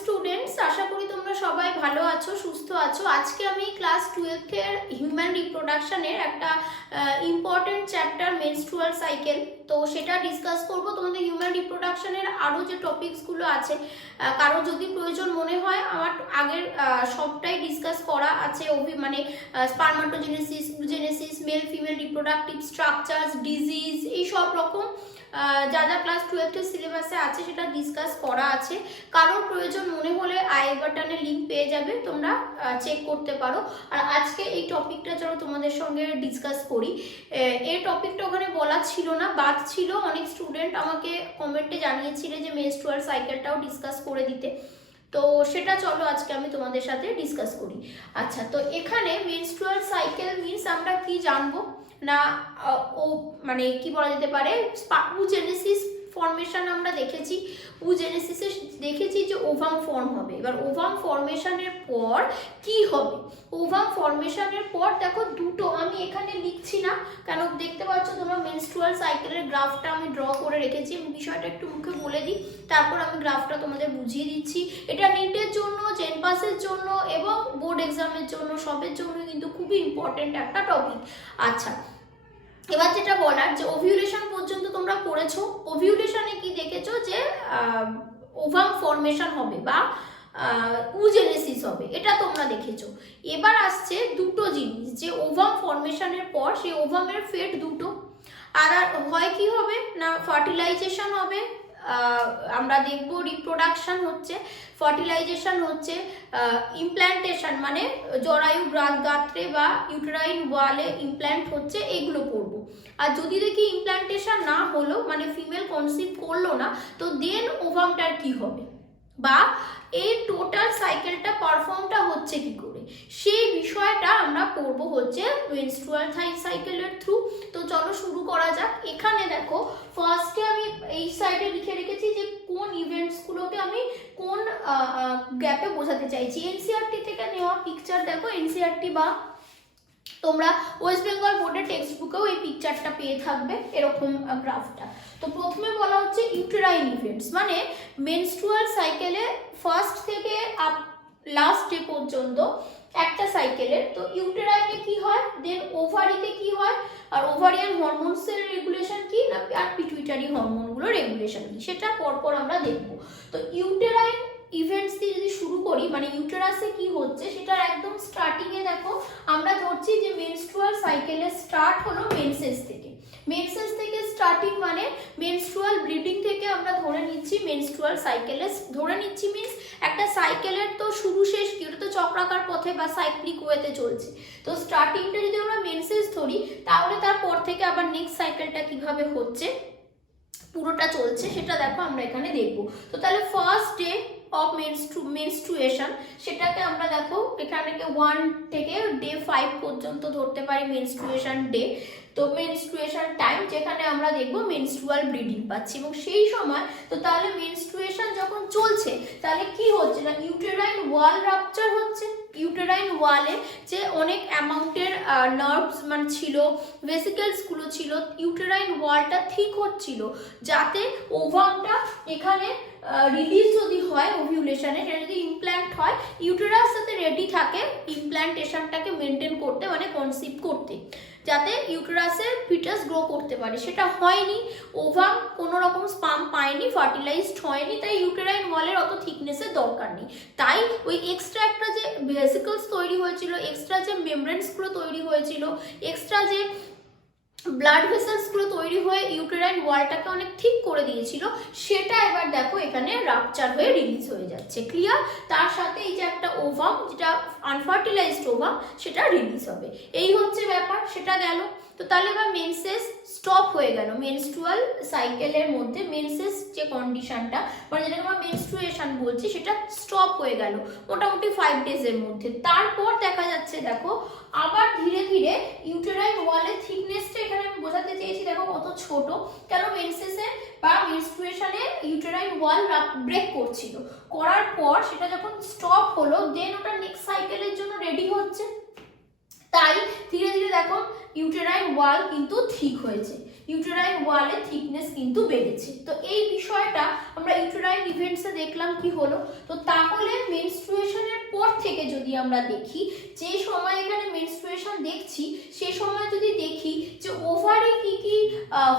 Students, আশা করি তোমরা সবাই ভালো আছো, সুস্থ আছো। আজকে আমি ক্লাস 12 এর হিউম্যান রিপ্রোডাকশনের একটা ইম্পর্টেন্ট চ্যাপ্টার মেনস্ট্রুয়াল সাইকেল, তো সেটা ডিসকাস করব। তোমাদের হিউম্যান রিপ্রোডাকশনের আরও যে টপিকসগুলো আছে, কারো যদি প্রয়োজন মনে হয়, আমার আগের সবটাই ডিসকাস করা আছে। মানে spermatogenesis, genesis, male female reproductive structures, disease, এই সব রকম যা যা ক্লাস 12 এর সিলেবাসে আছে সেটা ডিসকাস করা আছে। কারোর প্রয়োজন মনে হলে আই বাটনে লিঙ্ক পেয়ে যাবে, তোমরা চেক করতে পারো। আর আজকে এই টপিকটা চলো তোমাদের সঙ্গে ডিসকাস করি। এই টপিকটা ওখানে বলা ছিল না, বাদ ছিল। অনেক স্টুডেন্ট আমাকে কমেন্টে জানিয়েছিলে যে মেনস্ট্রুয়াল সাইকেলটাও ডিসকাস করে দিতে, তো সেটা চলো আজকে আমি তোমাদের সাথে ডিসকাস করি। আচ্ছা, তো এখানে মেনস্ট্রুয়াল সাইকেল মিনস আমরা কি জানবো না, ও মানে কি বলা যেতে পারে, স্পার্মোজেনেসিস ফর্মেশন আমরা দেখেছি। ওজেনেসিসে দেখেছি যে ওভাম ফর্ম হবে। এবার ওভাম ফর্মেশনের পর কি হবে? ওভাম ফর্মেশনের পর দেখো দুটো, আমি এখানে লিখছি না কেন, দেখতে পাচ্ছ তোমরা মেনস্ট্রুয়াল সাইকেলের গ্রাফটা আমি ড্র করে রেখেছি। আমি বিষয়টা একটু মুখে বলে দিই, তারপর আমি গ্রাফটা তোমাদের বুঝিয়ে দিচ্ছি। এটা নিটের জন্য, জেনপাসের জন্য এবং বোর্ড এক্সামের জন্য, সবের জন্য কিন্তু খুবই ইম্পর্টেন্ট একটা টপিক। আচ্ছা, এবার যেটা বলার, যে ওভিউলেশন পর্যন্ত তোমরা পড়েছো। ওভিউলেশনে কি দেখেছো যে ওভাম ফর্মেশন হবে বা ওজেনেসিস হবে, এটা তোমরা দেখেছো। এবার আসছে দুটো জিনিস, যে ওভাম ফর্মেশনের পর সেই ওভামের ফেট দুটো, আর হয় কি হবে না, ফার্টিলাইজেশন হবে। আমরা দেখবো রিপ্রোডাকশন হচ্ছে, ফার্টিলাইজেশন হচ্ছে, ইমপ্ল্যান্টেশন মানে জরায়ু গাত্রে বা ইউটেরাইন ওয়ালে ইমপ্ল্যান্ট হচ্ছে, এগুলো পড়বো। আর যদি দেখি ইমপ্ল্যান্টেশন না হলো, মানে ফিমেল কনসিভ করলো না, তো দেন ওভামটার কি হবে বা এই টোটাল সাইকেলটা পারফর্মটা হচ্ছে কি করে, সেই বিষয়টা আমরা পড়বো হচ্ছে মেনস্ট্রুয়াল সাইকেলের থ্রু। তো চলো শুরু করা যাক। এখানে দেখো ফার্স্টে আমি এই সাইডে লিখে রেখেছি যে কোন ইভেন্টসগুলোকে আমি কোন গ্যাপে বোঝাতে চাইছি। এনসিইআরটি থেকে নেওয়া পিকচার দেখো, এনসিইআরটি বা তোমরা ওয়েস্ট বেঙ্গল বোর্ডের টেক্সট বুকেও এই পিকচারটা পেয়ে থাকবে, এরকম গ্রাফটা। তো প্রথমে বলা হচ্ছে ইউটেরাইন ইভেন্টস, মানে মেনস্ট্রুয়াল সাইকেলে ফার্স্ট থেকে লাস্ট ডে পর্যন্ত একটা সাইকেলের। তো ইউটেরাইনে কি হয়, দেন ওভারিতে কি হয়, আর ওভারিয়ান হরমোনসের রেগুলেশন কি না, আর পিটুইটারি হরমোনগুলো রেগুলেশন কি, সেটা পরপর আমরা দেখবো। তো ইউটেরাইন ইভেন্টস দিয়ে যদি শুরু করি, মানে ইউটেরাসে কি হচ্ছে সেটার একদম স্টার্টিং এ দেখো আমরা ধরছি যে মেনস্ট্রুয়াল সাইকেলের স্টার্ট হলো মেনসেস থেকে। মেনসেস থেকে স্টার্টিং মানে মেনস্ট্রুয়াল ব্লিডিং থেকে আমরা ধরে নিচ্ছি মেনস্ট্রুয়াল সাইকেলে, ধরে নিচ্ছি মিনস একটা সাইকেলের তো শুরু শেষ কি, ওটা তো চক্রাকার পথে বা সাইক্লিক ওয়েতে চলছে। তো স্টার্টিংটা যদি আমরা মেনসেস ধরি, তাহলে তারপর থেকে আবার নেক্সট সাইকেলটা কিভাবে হচ্ছে, পুরোটা চলছে, সেটা দেখো আমরা এখানে দেখবো। তো তাহলে ফার্স্ট ডে অফ মেনস্ট্রুয়েশন, সেটাকে আমরা দেখো এখানে 1 থেকে ডে 5 পর্যন্ত ধরতে পারি মেনস্ট্রুয়েশন ডে। তো মেনস্ট্রুয়েশন টাইম যেখানে আমরা দেখবো মেনস্ট্রুয়াল ব্লিডিং পাচ্ছি, এবং সেই সময় তো তাহলে মেনস্ট্রুয়েশন যখন চলছে তাহলে কি হচ্ছে না, ইউটেরাইন ওয়াল রাপচার হচ্ছে। ইউটেরাইন ওয়ালে যে অনেক অ্যামাউন্টের নার্ভস মানে ছিল, ভেসিকেলসগুলো ছিল, ইউটেরাইন ওয়ালটা ঠিক হচ্ছিল যাতে ওভামটা এখানে রিলিজ যদি হয় ওভিউলেশনে, সেটা যদি ইমপ্ল্যান্ট হয়, ইউটেরাস যাতে রেডি থাকে ইমপ্ল্যান্টেশনটাকে মেনটেন করতে, মানে কনসিভ করতে, যাতে ইউটেরাসে ফিটাস গ্রো করতে পারে। সেটা হয়নি, ওভাম কোনো রকম স্পাম পায়নি, ফার্টিলাইজড হয়নি, তাই ইউটেরাইন ওয়ালের অত থিকনেসের দরকার নেই। তাই ওই এক্সট্রা একটা যে ভেসিকলস তৈরি হয়েছিল, এক্সট্রা যে মেমব্রেনসগুলো তৈরি হয়েছিল, এক্সট্রা যে ব্লাড ভেসেলসগুলো তৈরি হয়ে ইউটেরাইন ওয়ালটাকে অনেক ঠিক করে দিয়েছিল, সেটা এবার দেখো এখানে রাপচার হয়ে রিলিজ হয়ে যাচ্ছে। ক্লিয়ার? তার সাথে এই যে একটা ওভাম, যেটা আনফার্টিলাইজড ওভাম, সেটা রিলিজ হবে। এই হচ্ছে ব্যাপার, সেটা গেল। তো তাহলে এবার মেনসেস স্টপ হয়ে গেল। মেনস্ট্রুয়াল সাইকেলের মধ্যে মেনসেস যে কন্ডিশনটা, মানে যেটাকে আমরা মেনস্ট্রুয়েশন বলছি, সেটা স্টপ হয়ে গেল মোটামুটি 5 ডেজের মধ্যে। তারপর দেখা যাচ্ছে দেখো আবার ধীরে ধীরে ইউটেরাইন ওয়ালের থিকনেসটা, এখানে আমি বোঝাতে চেয়েছি দেখো কত ছোট, কেন মেনসেসে বা মেনস্ট্রুয়েশনে ইউটেরাইন ওয়াল ব্রেক করছিল, করার পর সেটা যখন স্টপ হলো, দেন ওটা নেক্সট সাইকেলের জন্য রেডি হচ্ছে। তাই ধীরে ধীরে দেখো ইউটেরাইন ওয়াল কিন্তু ঠিক হয়েছে। ইউটেরাইন ওয়ালের থিকনেস কিন্তু বেড়েছে। তো এই বিষয়টা আমরা ইউটেরাইন ইভেন্টসে দেখলাম কি হলো। তো তাহলে মেনস্ট্রুয়েশনের পর থেকে যদি আমরা দেখি, যে সময় এখানে মেনস্ট্রুয়েশন দেখছি সে সময় যদি দেখি যে ওভারি কি কি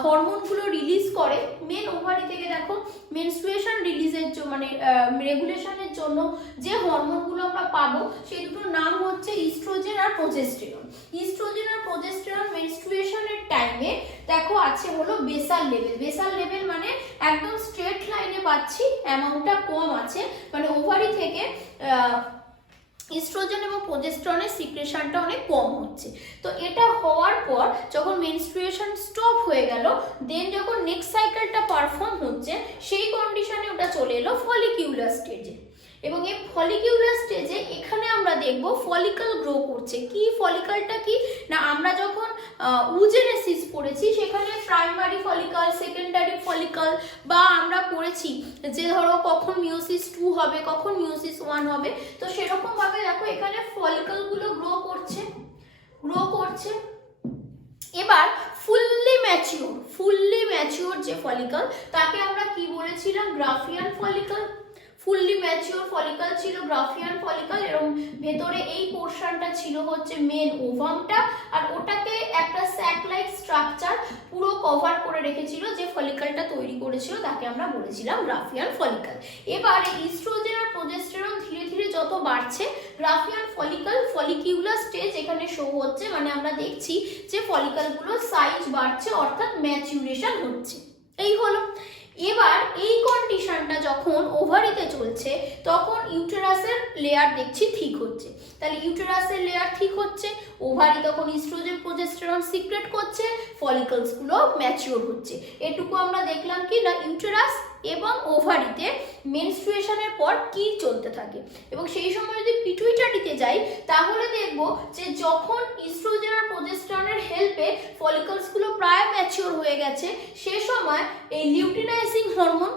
হরমোনগুলো রিলিজ করে। মেন ওভারি থেকে দেখো মেনস্ট্রুয়েশন রিলিজের জন্য মানে রেগুলেশনের জন্য যে হরমোনগুলো আমরা পাবো সেই দুটোর নাম হচ্ছে ইস্ট্রোজেন আর প্রোজেস্টেরন। ইস্ট্রোজেন আর প্রোজেস্টেরন মেনস্ট্রুয়েশনের টাইমে দেখো আছে হলো বেসাল লেভেল। বেসাল লেভেল মানে একদম স্ট্রেট লাইনে পাচ্ছি, অ্যামাউন্টটা কম আছে, মানে ওভারি থেকে ইস্ট্রোজেন এবং প্রোজেস্টেরনের সিক্রেশনটা অনেক কম হচ্ছে। তো এটা হওয়ার পর যখন মেনস্ট্রুয়েশন স্টপ হয়ে গেল, দেন যখন নেক্সট সাইকেলটা পারফর্ম হচ্ছে সেই কন্ডিশনে ওটা চলে এলো ফলিকিউলার স্টেজে। এবং এই ফলিকিউলার স্টেজে এখানে আমরা দেখব ফলিকল গ্রো করছে। কি ফলিকলটা কি না, আমরা যখন উজেনেসিস পড়েছি সেখানে প্রাইমারি ফলিকল, সেকেন্ডারি ফলিকল, বা আমরা পড়েছি যে ধরো কখন মিওসিস 2 হবে, কখন মিওসিস 1 হবে। তো সেরকম ভাবে দেখো এখানে ফলিকলগুলো গ্রো করছে। এবার ফুললি ম্যাচিওর যে ফলিকল তাকে আমরা কি বলেছিলাম, Graafian follicle. Fully mature follicle ছিল গ্রাফিয়ান ফলিকল, এবং ভেতরে এই পোর্শনটা ছিল হচ্ছে মেন ওভামটা, আর ওটাকে একটা স্যাক লাইক স্ট্রাকচার পুরো কভার করে রেখেছিল। যে ফলিকলটা তৈরি করেছিল তাকে আমরা বলেছিলাম গ্রাফিয়ান ফলিকল। এবার ইস্ট্রোজেন আর প্রোজেস্টেরন ধীরে ধীরে যত বাড়ছে, গ্রাফিয়ান ফলিকল ফলিকিউলার স্টেজ এখানে শো হচ্ছে, মানে আমরা দেখছি যে ফলিকলগুলোর সাইজ বাড়ছে, অর্থাৎ ম্যাচুরেশন হচ্ছে। এই হলো। এবার এই কন্ডিশনটা যখন ওভারিতে চলছে তখন ইউটেরাসের লেয়ার দেখছি ঠিক হচ্ছে। তাহলে ইউটেরাসের লেয়ার ঠিক হচ্ছে, ওভারি তখন ইস্ট্রোজেন প্রোজেস্টেরন সিক্রেট করছে, ফলিকলসগুলো ম্যাচিওর হচ্ছে। এটুকু আমরা দেখলাম কি না, ইউটেরাস এবং ওভারিতে মেনস্ট্রুয়েশনের পর কি চলতে থাকে। এবং সেই সময় যদি পিটুইটারিতে যাই তাহলে দেখব যে যখন ইস্ট্রোজেন আর প্রোজেস্টেরনের হেল্পে ফলিকলসগুলো প্রায় ম্যাচিওর হয়ে গেছে, সে সময় এই লিউটিনাইজিং হরমোন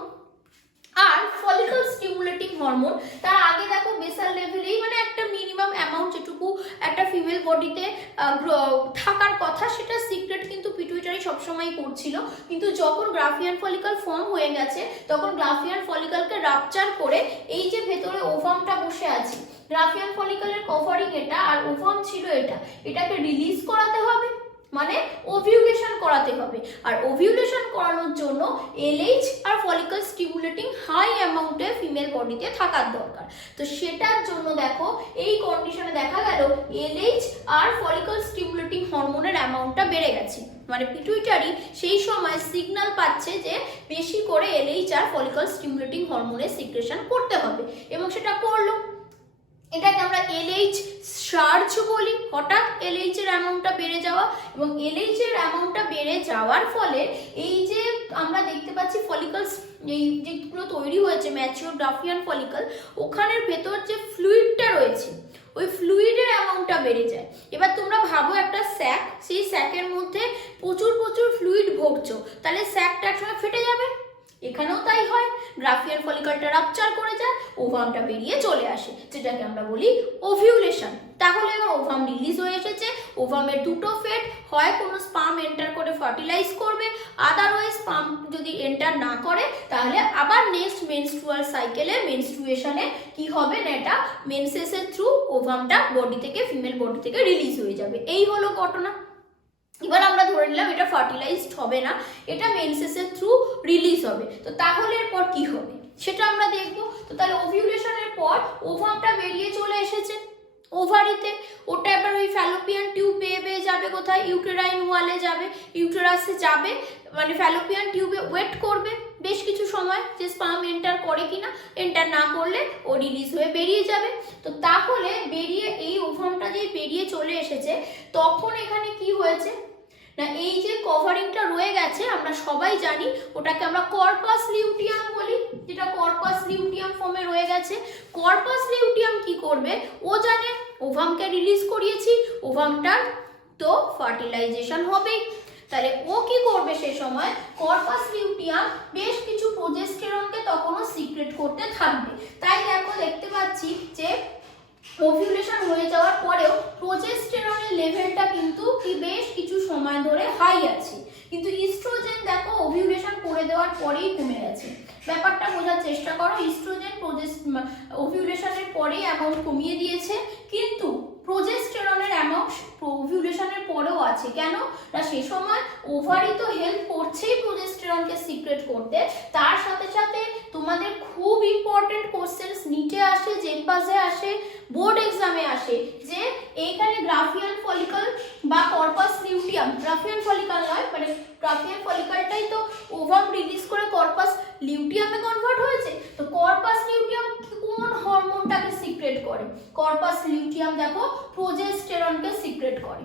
আর ফলিকল স্টিমুলেটিং হরমোন তার আগে দেখো বেসাল লেভেলেই, মানে একটা মিনিমাম অ্যামাউন্ট যেটুকু একটা ফিমেল বডিতে থাকার কথা সেটা সিক্রেট কিন্তু পিটুইটারি সবসময় করছিল। কিন্তু যখন গ্রাফিয়ান ফলিকল ফর্ম হয়ে গেছে তখন গ্রাফিয়ান ফলিকলকে রাপচার করে এই যে ভেতরে ওভামটা বসে আছে, গ্রাফিয়ান ফলিকলের কভারিং এটা আর ওভাম ছিল এটাকে রিলিজ করাতে হবে, মানে ওভিউলেশন করাতে হবে। আর ওভিউলেশন করানোর জন্য এলএইচ আর ফলিকল স্টিমুলেটিং হাই অ্যামাউন্টে ফিমেল বডিতে থাকার দরকার। তো সেটার জন্য দেখো এই কন্ডিশনে দেখা গেল এলএইচ আর ফলিকল স্টিমুলেটিং হরমোনের অ্যামাউন্টটা বেড়ে গেছে, মানে পিটুইটারি সেই সময় সিগন্যাল পাচ্ছে যে বেশি করে এলএইচ আর ফলিকল স্টিমুলেটিং হরমোনের সিক্রেশন করতে হবে, এবং সেটা করলো। এটাকে আমরা এলএইচ সার্জ বলি। হঠাৎ এলএইচ এর অ্যামাউন্টটা বেড়ে যাওয়া, এবং এলএইচ এর অ্যামাউন্টটা বেড়ে যাওয়ার ফলে এই যে আমরা দেখতে পাচ্ছি ফলিকলস এই যেগুলো তৈরি হয়েছে ম্যাচিওর গ্রাফিয়ান ফলিকল, ওখানের ভেতর যে ফ্লুইডটা রয়েছে ওই ফ্লুইডের অ্যামাউন্টটা বেড়ে যায়। এবার তোমরা ভাবো একটা স্যাক, সেই স্যাকের মধ্যে প্রচুর ফ্লুইড ভরছো, তাহলে স্যাকটা একসময় ফেটে যাবে। এখানেও তাই হয়, গ্রাফিয়ান ফলিকলটা রাপচার করে যায়, ওভামটা বেরিয়ে চলে আসে, যেটাকে আমরা বলি ওভিউলেশন। তাহলে এবার ওভাম রিলিজ হয়ে এসেছে, ওভামের দুটো ফেট, হয় কোনো স্পাম এন্টার করে ফার্টিলাইজ করবে, আদারওয়াইজ স্পাম যদি এন্টার না করে তাহলে আবার নেক্সট মেনস্ট্রুয়াল সাইকেলে মেনস্ট্রুয়েশনে কি হবে না, এটা মেনসেসের থ্রু ওভামটা বডি থেকে ফিমেল বডি থেকে রিলিজ হয়ে যাবে। এই হলো ঘটনা। এবার আমরা ধরে নিলাম এটা ফার্টিলাইজড হবে না, এটা মেনসেসের থ্রু রিলিজ হবে। তো তাহলে এরপর কি হবে সেটা আমরা দেখব। তো তাহলে ওভিউলেশনের পর ওভামটা বেরিয়ে চলে এসেছে ওভারিতে, ওটা এবার ওই ফ্যালোপিয়ান টিউব বেয়ে যাবে কোথায়, ইউটেরাইন ওয়ালে যাবে, ইউটেরাসে যাবে, মানে ফ্যালোপিয়ান টিউবে ওয়েট করবে বেশ কিছু সময় যে স্পাম এন্টার করে কিনা, এন্টার না করলে ও রিলিজ হয়ে বেরিয়ে যাবে। তো তাহলে বেরিয়ে এই ওভামটা যে বেরিয়ে চলে এসেছে তখন এখানে কি হয়েছে না, এই যে কভারিংটা রয়ে গেছে আমরা সবাই জানি ওটাকে আমরা কর্পাস লিউটিয়াম বলি, যেটা কর্পাস লিউটিয়াম ফর্মে রয়ে গেছে। কর্পাস লিউটিয়াম কি করবে, ও জানে ওভামকে রিলিজ করিয়েছি, ওভামটার তো ফার্টিলাইজেশন হবেই, তাহলে ও কি করবে সে সময়, কর্পাস লিউটিয়াম বেশ কিছু প্রোজেস্টেরনকে তখনও সিক্রেট করতে থাকবে। তাই দেখো দেখতে পাচ্ছি যে ওভিউলেশন হয়ে যাওয়ার পরেও প্রোজেস্টেরনের লেভেলটা কিন্তু কি বেশ কিছু সময় ধরে হাই আছে, কিন্তু ইস্ট্রোজেন দেখো ওভিউলেশন করে দেওয়ার পরেই কমে গেছে। ব্যাপারটা বোঝার চেষ্টা করো, ইস্ট্রোজেন ওভিউলেশনের পরেই অ্যামাউন্ট কমিয়ে দিয়েছে, কিন্তু প্রোজেস্টেরনের অ্যামাউন্ট ওভিউলেশনের পরেও আছে। কেন না, সে সময় ওভারি তো হেল্প করছেই প্রোজেস্টেরনকে সিক্রেট করতে, তার সাথে সাথে তোমাদের খুব ইম্পর্টেন্ট কোশ্চেন্স নিটে আসে, জেনপাসে আসে, বোর্ড এক্সামে আসে, যে এইখানে গ্রাফিয়ান ফলিকল বা কর্পাস লিউটিয়াম, গ্রাফিয়ান ফলিকল নয়, মানে গ্রাফিয়ান ফলিকলটাই তো ওভাম রিলিজ করে কর্পাস লিউটিয়ামে কনভার্ট হয়েছে, তো কর্পাস লিউটিয়াম কোন হরমোনটাকে সিক্রেট করে? কর্পাস লিউটিয়াম দেখো প্রোজেস্টেরনকে সিক্রেট করে।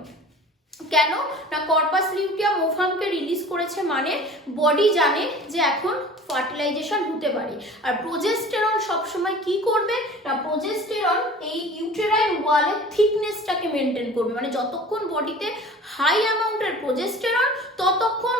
কেন না, কর্পাস লিউটিয়াম ওভামকে রিলিজ করেছে মানে বডি জানে যে এখন ফার্টিলাইজেশন হতে পারে। আর প্রোজেস্টেরন সবসময় কি করবে না, প্রোজেস্টেরন এই ইউটেরাইন ওয়ালের থিকনেসটাকে মেনটেন করবে, মানে যতক্ষণ বডিতে হাই অ্যামাউন্টের প্রোজেস্টেরন ততক্ষণ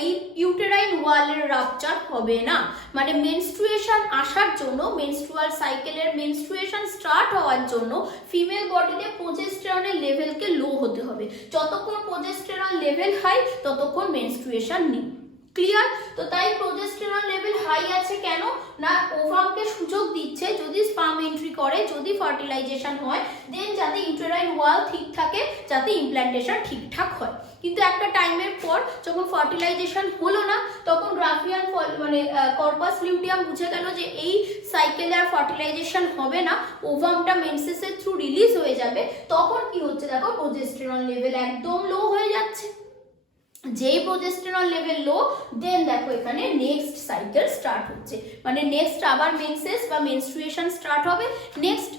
এই ইউটেরাইন ওয়ালের রাপচার হবে না। মানে মেনস্ট্রুয়েশন আসার জন্য, মেনস্ট্রুয়াল সাইকেলের মেনস্ট্রুয়েশন স্টার্ট হওয়ার জন্য ফিমেল বডিতে প্রোজেস্টেরনের লেভেলকে লো হতে হবে। যতক্ষণ প্রোজেস্টেরন লেভেল হাই ততক্ষণ মেনস্ট্রুয়েশন নেই। ক্লিয়ার? তো তাই প্রোজেস্টেরন লেভেল হাই আছে কেন না, ওভামকে সুযোগ দিচ্ছে যদি স্পার্ম এন্ট্রি করে, যদি ফার্টিলাইজেশন হয়, দেন যাতে ইউটেরাইন ওয়াল ঠিক থাকে, যাতে ইমপ্ল্যান্টেশন ঠিকঠাক হয়। কিন্তু একটা টাইমের পর যখন ফার্টিলাইজেশন হলো না, তখন গ্রাফিয়ান মানে কর্পাস লিউটিয়াম বুঝে গেল যে এই সাইকেলে আর ফার্টিলাইজেশন হবে না, ওভামটা মেনসেসের থ্রু রিলিজ হয়ে যাবে। তখন কি হচ্ছে দেখো, প্রোজেস্টেরন লেভেল একদম লো হয়ে যাচ্ছে। যেই প্রোজেস্টেরন লেভেল লো, দেন দেখো এখানে নেক্সট সাইকেল স্টার্ট হচ্ছে, মানে নেক্সট আবার মেনসেস বা মেনস্ট্রুয়েশন স্টার্ট হবে, নেক্সট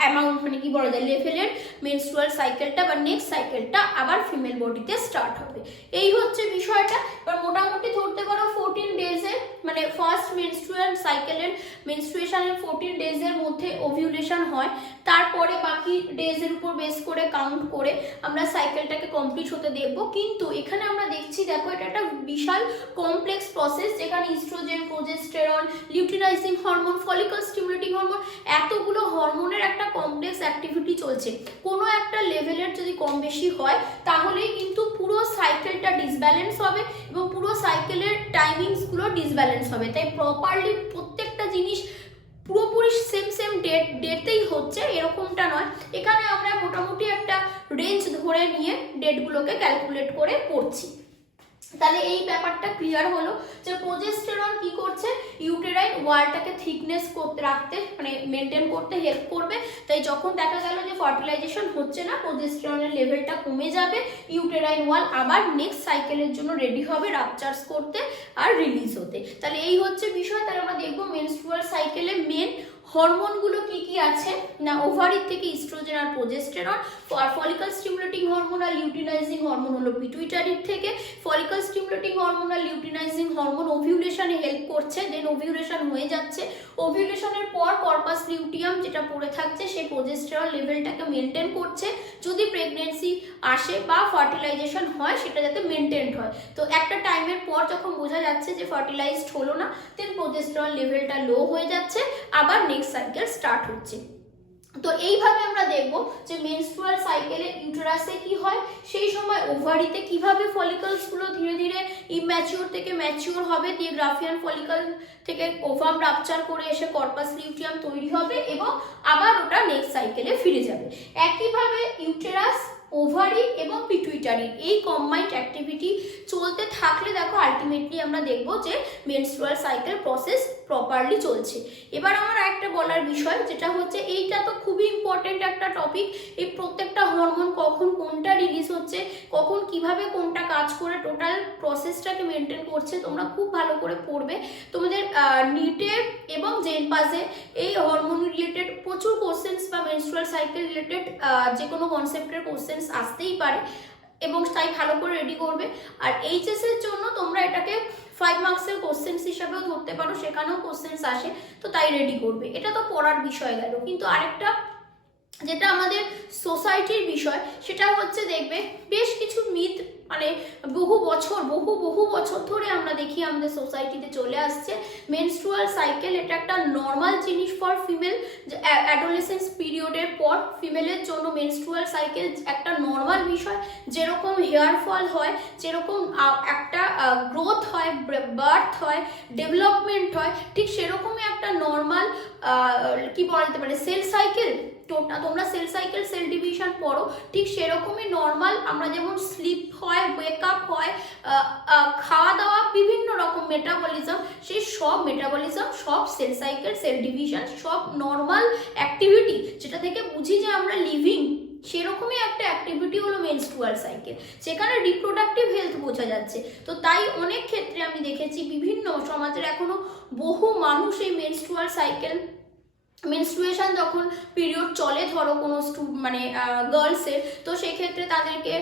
অ্যামাউন্ট মানে কি বলা যায় লেভেলের মেনস্ট্রুয়াল সাইকেলটা বা নেক্সট সাইকেলটা আবার ফিমেল বডিতে স্টার্ট হবে। এই হচ্ছে বিষয়টা। এবার মোটামুটি ধরতে পারো 14 ডেজে, মানে ফার্স্ট মেনস্ট্রুয়াল সাইকেলের মেনস্ট্রুয়েশনের 14 ডেজের মধ্যে ওভিউলেশন হয়, তারপরে বাকি ডেজের উপর বেস করে কাউন্ট করে আমরা সাইকেলটাকে কমপ্লিট হতে দেখবো। কিন্তু এখানে আমরা দেখছি দেখো এটা একটা বিশাল কমপ্লেক্স প্রসেস, যেখানে estrogen, progesterone, luteinizing hormone, follicle stimulating hormone, এতগুলো হরমোনের একটা কমপ্লেক্স অ্যাক্টিভিটি চলছে। কোনো একটা লেভেলের যদি কম বেশি হয় তাহলেই কিন্তু পুরো সাইকেলটা ডিসব্যালেন্স হবে এবং পুরো সাইকেলের টাইমিংসগুলো ডিসব্যালেন্স হবে। তাই প্রপারলি প্রত্যেকটা জিনিস পুরোপুরি সেম ডেটেই হচ্ছে এরকমটা নয়। এখানে আমরা মোটামুটি একটা রেঞ্জ ধরে নিয়ে ডেটগুলোকে ক্যালকুলেট করে পড়ছি। তাহলে এই ব্যাপারটা ক্লিয়ার হলো যে প্রোজেস্টেরন কি করছে, ইউটেরাইন ওয়ালটাকে থিকনেস করতে রাখতে, মানে মেনটেন করতে হেল্প করবে। তাই যখন দেখা গেল যে ফার্টিলাইজেশন হচ্ছে না, প্রোজেস্টেরনের লেভেলটা কমে যাবে, ইউটেরাইন ওয়াল আবার নেক্সট সাইকেলের জন্য রেডি হবে রাপচার্স করতে আর রিলিজ হতে। তাহলে এই হচ্ছে বিষয়। তাহলে আমরা দেখবো মেনস্ট্রুয়াল সাইকেলে মেন হরমোনগুলো কি কি আছে না, ওভারি থেকে ইস্ট্রোজেন আর প্রোজেস্টেরন, ফলিকল স্টিমুলেটিং হরমোন আর লিউটিনাইজিং হরমোন হলো পিটুইটারির থেকে। ফলিকল স্টিমুলেটিং হরমোন আর লিউটিনাইজিং হরমোন ওভিউলেশনে হেল্প করছে, দেন ওভিউলেশন হয়ে যাচ্ছে, ওভিউলেশনের পর কর্পাস লিউটিয়াম যেটা পড়ে থাকছে সে প্রোজেস্টেরন লেভেলটাকে মেনটেন করছে, যদি প্রেগনেন্সি আসে বা ফার্টিলাইজেশন হয় সেটা যাতে মেনটেন হয়। তো একটা টাইমের পর যখন বোঝা যাচ্ছে যে ফার্টিলাইজড হলো না, দেন প্রোজেস্টেরন লেভেলটা লো হয়ে যাচ্ছে, আবার নেক্সট সাইকেল স্টার্ট হচ্ছে। তো এইভাবে আমরা দেখব যে মেনস্ট্রুয়াল সাইকেলে ইউটেরাসে কি হয়, সেই সময় ওভারিতে কিভাবে ফলিকলস গুলো ধীরে ধীরে ইম্যাচিওর থেকে ম্যাচিওর হবে, দিয়ে গ্রাফিয়ান ফলিকল থেকে ওভাম রাপচার করে এসে কর্পাস লিউটিয়াম তৈরি হবে এবং আবার ওটা নেক্সট সাইকেলে ফিরে যাবে। একইভাবে ইউটেরাস, ওভারি এবং পিটুইটারি এই কম্বাইন্ড অ্যাক্টিভিটি চলতে থাকলে দেখো আলটিমেটলি আমরা দেখব যে মেনস্ট্রুয়াল সাইকেল প্রসেস প্রপারলি চলছে। এবার আমার একটা বলার বিষয় যেটা হচ্ছে, এইটা তো খুবই ইম্পর্টেন্ট একটা টপিক, এই প্রত্যেকটা হরমোন কখন কোনটা রিলিজ হচ্ছে, কখন কিভাবে কোনটা কাজ করে টোটাল প্রসেসটাকে মেনটেন করছে, তোমরা খুব ভালো করে পড়বে। তোমাদের নিটে এবং জেনপাসে এই হরমোন রিলেটেড প্রচুর কোশ্চেন্স বা মেনস্ট্রুয়াল সাইকেল রিলেটেড যে কোনো কনসেপ্টের কোশ্চেন্স আসতেই পারে এবং তাই ভালো করে রেডি করবে। আর এইচএস এর জন্য তোমরা এটাকে 5 মার্কসের কোশ্চেন্স হিসাবেও ধরতে পারো, সেখানেও কোশ্চেন্স আসে, তো তাই রেডি করবে। এটা তো পড়ার বিষয় গেল। কিন্তু আরেকটা যেটা আমাদের সোসাইটির বিষয় সেটা হচ্ছে, দেখবে বেশ কিছু মিথ মানে বহু বছর ধরে আমরা দেখি আমাদের সোসাইটিতে চলে আসছে মেনস্ট্রুয়াল সাইকেল। এটা একটা নর্মাল জিনিস ফর ফিমেল। অ্যাডোলেসেন্স পিরিয়ডের পর ফিমেলের জন্য মেনস্ট্রুয়াল সাইকেল একটা নর্মাল বিষয়। যেরকম হেয়ার ফল হয়, যেরকম একটা গ্রোথ হয়, বার্থ হয়, ডেভেলপমেন্ট হয়, ঠিক সেরকমই একটা নর্মাল কি বলা যেতে পারে সেল সাইকেল। তোমরা সেল সাইকেল, সেল ডিভিশন পড়ো, ঠিক সেরকমই নর্মাল আমরা যেমন স্লিপ হয়, ওয়েক আপ হয়, খাওয়া দাওয়া, বিভিন্ন রকম মেটাবলিজম, সেই সব মেটাবলিজম, সব সেল সাইকেল, সেল ডিভিশন, সব নর্মাল অ্যাক্টিভিটি যেটা থেকে বুঝি যে আমরা লিভিং, সেরকমই একটা অ্যাক্টিভিটি হলো মেনস্ট্রুয়াল সাইকেল। সেখানে রিপ্রোডাক্টিভ হেলথ বোঝা যাচ্ছে। তো তাই অনেক ক্ষেত্রে আমি দেখেছি বিভিন্ন সমাজের এখনো বহু মানুষ এই মেনস্ট্রুয়াল সাইকেল, মেনস্ট্রুয়েশন যখন পিরিয়ড চলে ধরো কোনো মানে গার্লসের, তো সেই ক্ষেত্রে তাদেরকে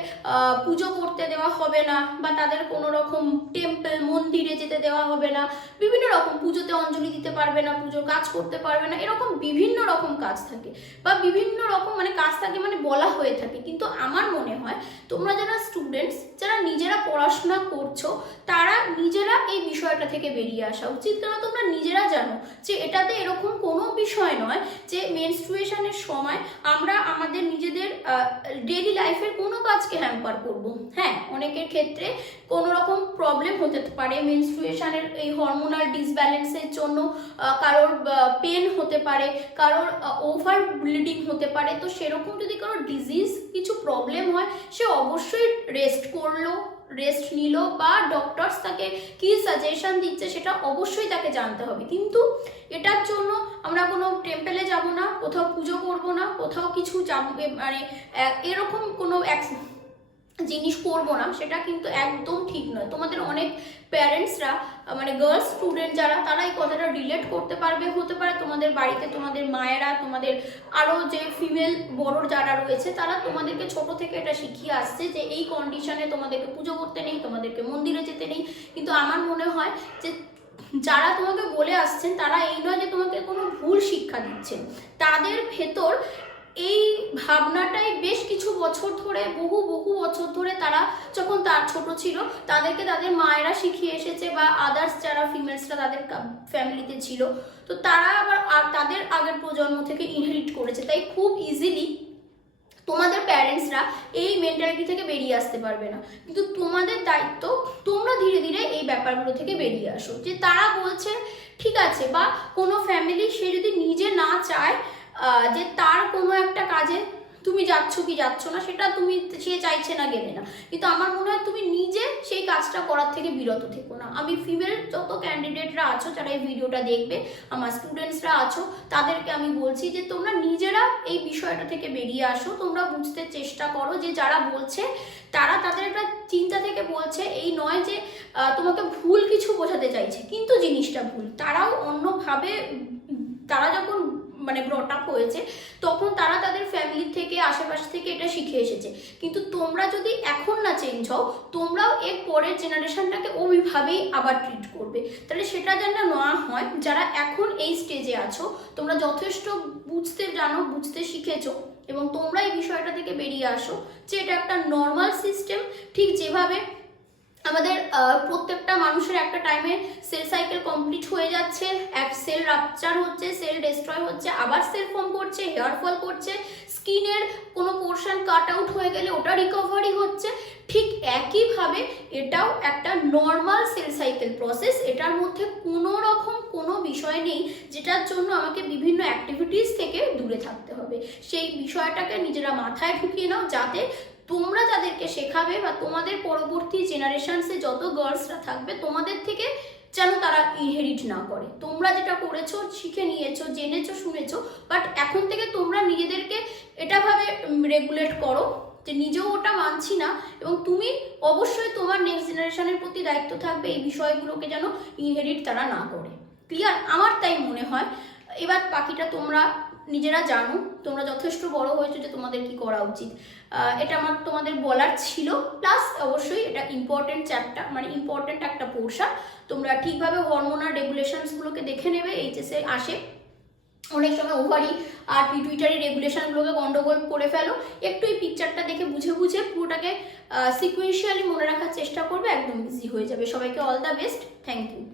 পুজো করতে দেওয়া হবে না, বা তাদের কোনো রকম টেম্পল, মন্দিরে যেতে দেওয়া হবে না, বিভিন্ন রকম পুজোতে অঞ্জলি দিতে পারবে না, পুজোর কাজ করতে পারবে না, এরকম বিভিন্ন রকম কাজ থাকে, বা বিভিন্ন রকম মানে কাজ থাকে, মানে বলা হয়ে থাকে। কিন্তু আমার মনে হয় তোমরা যারা স্টুডেন্টস, যারা নিজেরা পড়াশোনা করছো, তারা নিজেরা এই বিষয়টা থেকে বেরিয়ে আসা উচিত। কারণ তোমরা নিজেরা জানো যে এটাতে এরকম কোনো বিষয় নয় যে মেনস্ট্রুয়েশনের সময় আমরা আমাদের নিজেদের ডেইলি লাইফের কোনো কাজকে হ্যাম্পার করব। হ্যাঁ, অনেকের ক্ষেত্রে কোনো রকম প্রবলেম হতে পারে মেনস্ট্রুয়েশনের এই হরমোনাল ডিসব্যালেন্সের জন্য, কারোর পেন হতে পারে, কারোর ওভার ব্লিডিং হতে পারে। তো সেরকম যদি কারোর ডিজিজ, কিছু প্রবলেম হয়, সে অবশ্যই রেস্ট নিল, বা ডক্টরস তাকে কি সাজেশন দিচ্ছে সেটা অবশ্যই তাকে জানতে হবে। কিন্তু এটার জন্য আমরা কোনো টেম্পলে যাব না, কোথাও পুজো করব না, কোথাও কিছু মানে এরকম কোনো জিনিস করবো না, সেটা কিন্তু একদম ঠিক নয়। তোমাদের অনেক প্যারেন্টসরা, মানে গার্লস স্টুডেন্ট যারা, তারা এই কথাটা রিলেট করতে পারবে। হতে পারে তোমাদের বাড়িতে তোমাদের মায়েরা, তোমাদের আরও যে ফিমেল বড় যারা রয়েছে, তারা তোমাদেরকে ছোট থেকে এটা শিখিয়ে আসছে যে এই কন্ডিশনে তোমাদেরকে পুজো করতে নেই, তোমাদেরকে মন্দিরে যেতে নেই। কিন্তু আমার মনে হয় যে যারা তোমাকে বলে আসছেন, তারা এই নয় যে তোমাকে কোনো ভুল শিক্ষা দিচ্ছেন, তাদের ভেতর এই ভাবনাটাই বেশ কিছু বছর ধরে, বহু বছর ধরে, তারা যখন তার ছোট ছিল তাদেরকে তাদের মায়েরা শিখিয়ে এসেছে, বা আদার্স যারা ফিমেলসরা তাদের ফ্যামিলিতে ছিল, তো তারা আবার তাদের আগের প্রজন্ম থেকে ইনহেরিট করেছে। তাই খুব ইজিলি তোমাদের প্যারেন্টসরা এই মেন্টালিটি থেকে বেরিয়ে আসতে পারবে না। কিন্তু তোমাদের দায়িত্ব, তোমরা ধীরে ধীরে এই ব্যাপারগুলো থেকে বেরিয়ে আসো। যে তারা বলছে ঠিক আছে, বা কোনো ফ্যামিলি সে যদি নিজে না চায় যে তার কোনো একটা কাজে তুমি যাচ্ছ কি যাচ্ছ না, সেটা সে চাইছে না, গেলে না। কিন্তু আমার মনে হয় তুমি নিজে সেই কাজটা করার থেকে বিরত থেকো না। আমি ফিমেল যত ক্যান্ডিডেটরা আছো, যারা এই ভিডিওটা দেখবে, আমার স্টুডেন্টসরা আছো, তাদেরকে আমি বলছি যে তোমরা নিজেরা এই বিষয়টা থেকে বেরিয়ে আসো। তোমরা বুঝতে চেষ্টা করো যে যারা বলছে, তারা তাদের একটা চিন্তা থেকে বলছে, এই নয় যে তোমাকে ভুল কিছু বোঝাতে চাইছে, কিন্তু জিনিসটা ভুল। তারাও অন্যভাবে, তারা যখন মানে ব্রট আপ হয়েছে, তখন তারা তাদের ফ্যামিলি থেকে, আশেপাশ থেকে এটা শিখে এসেছে। কিন্তু তোমরা যদি এখন না চেঞ্জ হও, তোমরাও এর পরের জেনারেশনটাকে ওইভাবেই আবার ট্রিট করবে। তাহলে সেটা যেন না হয়। যারা এখন এই স্টেজে আছো, তোমরা যথেষ্ট বুঝতে জানো, বুঝতে শিখেছো, এবং তোমরা এই বিষয়টা থেকে বেরিয়ে আসো যে এটা একটা নর্মাল সিস্টেম। ঠিক যেভাবে আমাদের প্রত্যেকটা মানুষের একটা টাইমে সেল সাইকেল কমপ্লিট হয়ে যাচ্ছে, এক সেল রাপচার হচ্ছে, সেল ডিস্ট্রয় হচ্ছে, আবার সেল ফর্ম করছে, হেয়ার ফল করছে, স্কিনের কোনো পোর্শন কাট আউট হয়ে গেলে ওটা রিকভারি হচ্ছে, ঠিক একইভাবে এটাও একটা নর্মাল সেল সাইকেল প্রসেস। এটার মধ্যে কোনো রকম কোনো বিষয় নেই যেটার জন্য আমাকে বিভিন্ন অ্যাক্টিভিটিস থেকে দূরে থাকতে হবে। সেই বিষয়টাকে নিজেরা মাথায় ঢুকিয়ে নাও, যাতে তোমরা যাদেরকে শেখাবে, বা তোমাদের পরবর্তী জেনারেশনসে যত গার্লসরা থাকবে, তোমাদের থেকে যেন তারা ইনহেরিট না করে। তোমরা যেটা করেছো, শিখে নিয়েছো, জেনেছো, শুনেছো, বাট এখন থেকে তোমরা নিজেদেরকে এটা ভাবে রেগুলেট করো যে নিজেও ওটা মানছি না, এবং তুমি অবশ্যই তোমার নেক্সট জেনারেশনের প্রতি দায়িত্ব থাকবে এই বিষয়গুলোকে যেন ইনহেরিট তারা না করে। ক্লিয়ার? আমার তাই মনে হয়। এবার বাকিটা তোমরা নিজেরা জানো, তোমরা যথেষ্ট বড় হয়েছো যে তোমাদের কি করা উচিত। এটা আমার তোমাদের বলার ছিল। প্লাস অবশ্যই এটা ইম্পর্টেন্ট চ্যাপ্টার, মানে ইম্পর্টেন্ট একটা পোর্শন। তোমরা ঠিকভাবে হরমোনাল রেগুলেশনসগুলোকে দেখে নেবে, এইচএসে আসে। অনেক সময় ওভারি আর পিটুইটারি রেগুলেশনগুলোকে গন্ডগোল করে ফেলো। একটু এই পিকচারটা দেখে বুঝে বুঝে পুরোটাকে সিকুয়েন্সিয়ালি মনে রাখার চেষ্টা করবে, একদম ইজি হয়ে যাবে। সবাইকে all the best, thank you.